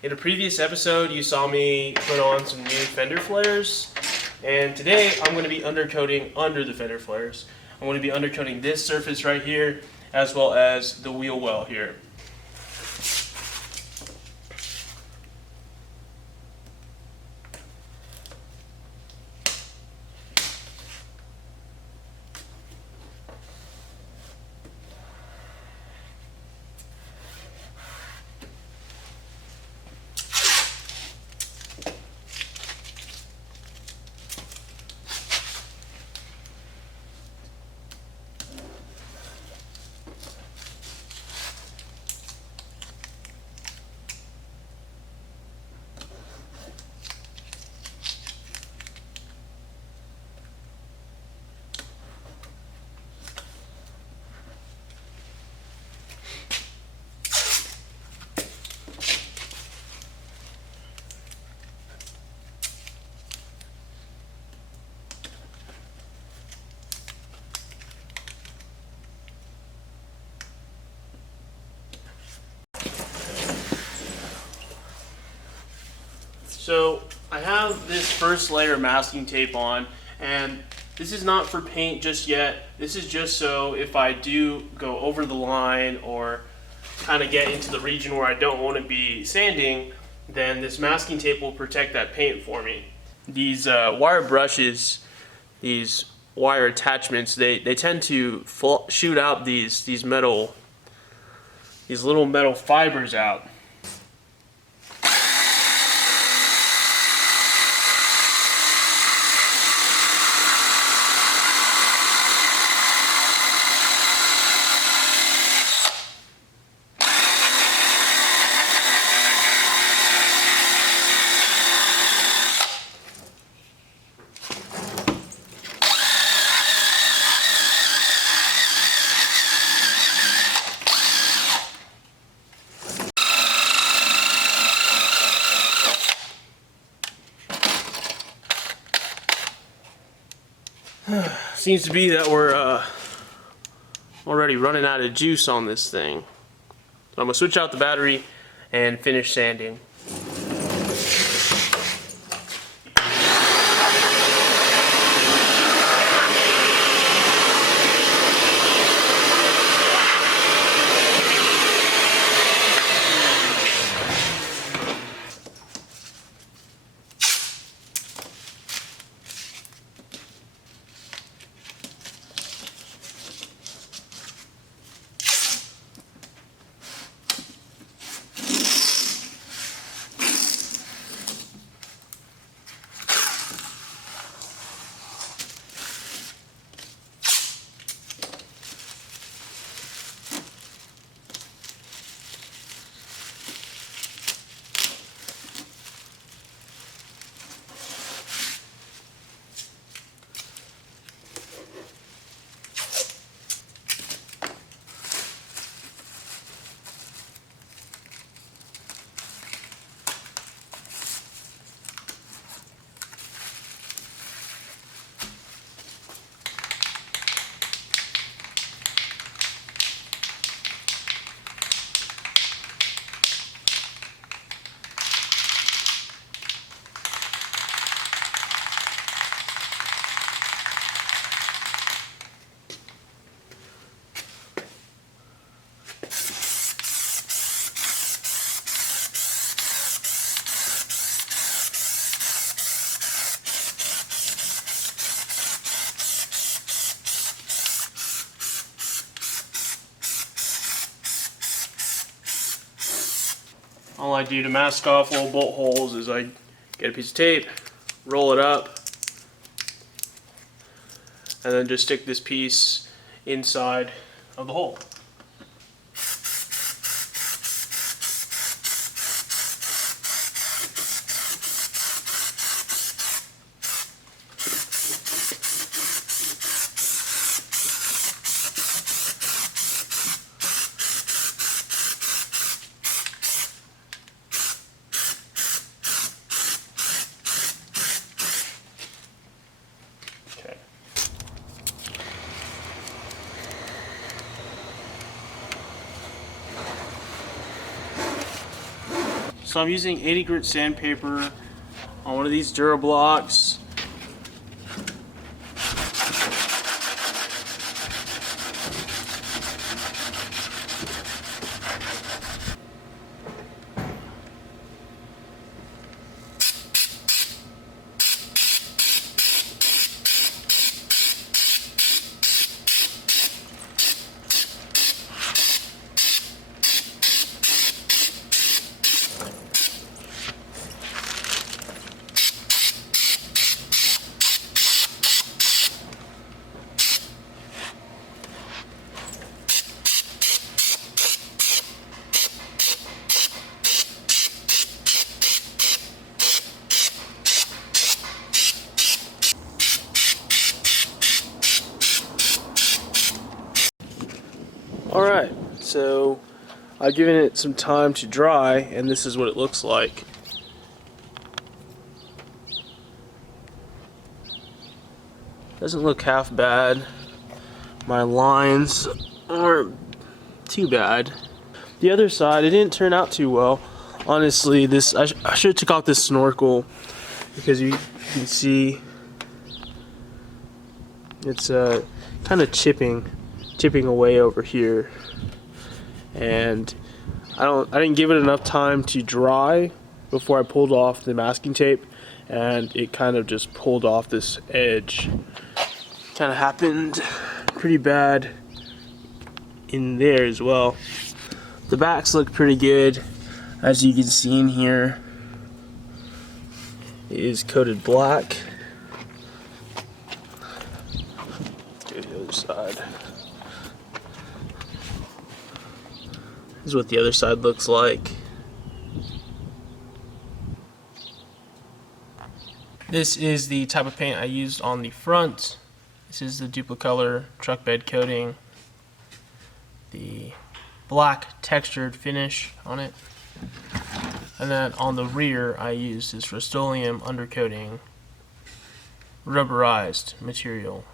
In a previous episode, you saw me put on some new fender flares, and today I'm going to be undercoating under the fender flares. I'm going to be undercoating this surface right here, as well as the wheel well here. So I have this first layer of masking tape on, and this is not for paint just yet. This is just so if I do go over the line or kind of get into the region where I don't want to be sanding, then this masking tape will protect that paint for me. These wire brushes, these wire attachments, they tend to shoot out these little metal fibers out. Seems to be that we're already running out of juice on this thing. So I'm going to switch out the battery and finish sanding. All I do to mask off little bolt holes is I get a piece of tape, roll it up, and then just stick this piece inside of the hole. So I'm using 80 grit sandpaper on one of these Durablocks. Alright, so I've given it some time to dry, and this is what it looks like. Doesn't look half bad. My lines aren't too bad. The other side, it didn't turn out too well. Honestly, I should have took off this snorkel, because you can see it's kind of chipping away over here, and I didn't give it enough time to dry before I pulled off the masking tape, and it kind of just pulled off this edge. Kind of happened pretty bad in there as well. The backs look pretty good, as you can see in here. It is coated black. Let's go to the other side. This is what the other side looks like. This is the type of paint I used on the front. This is the Duplicolor truck bed coating. The black textured finish on it. And then on the rear I used this Rust-Oleum undercoating rubberized material.